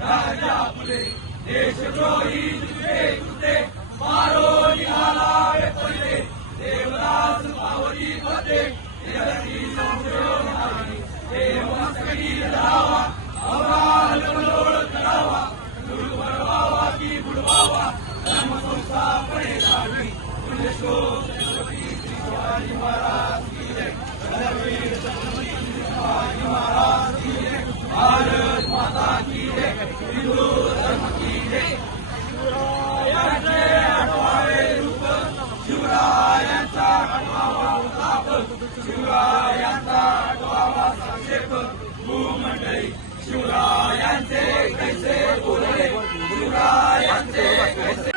राजा फुले देशद्रोही तुझे कृत्य मारो निघाला पहिले देवदास पावती पदे जगती संशोधन नाही देवमस्तकी लढावा अवराल कलोळ करावा दुर्बळवावा की बुडवावा धर्मसंस्था पणे लावी तुझे शिवाजी महाराज की जय धर्मवीर छत्रपती शिवाजी महाराज की जय भारत माता की जय हिंदू धर्म की जय शिवरायांचे आठवावे रूप शिवरायांचा आठवावा ताप शिवरायांचा आठवावा संक्षेप भूमंडळी शिवरायांचे कैसे बोलले शिवरायांचे कैसे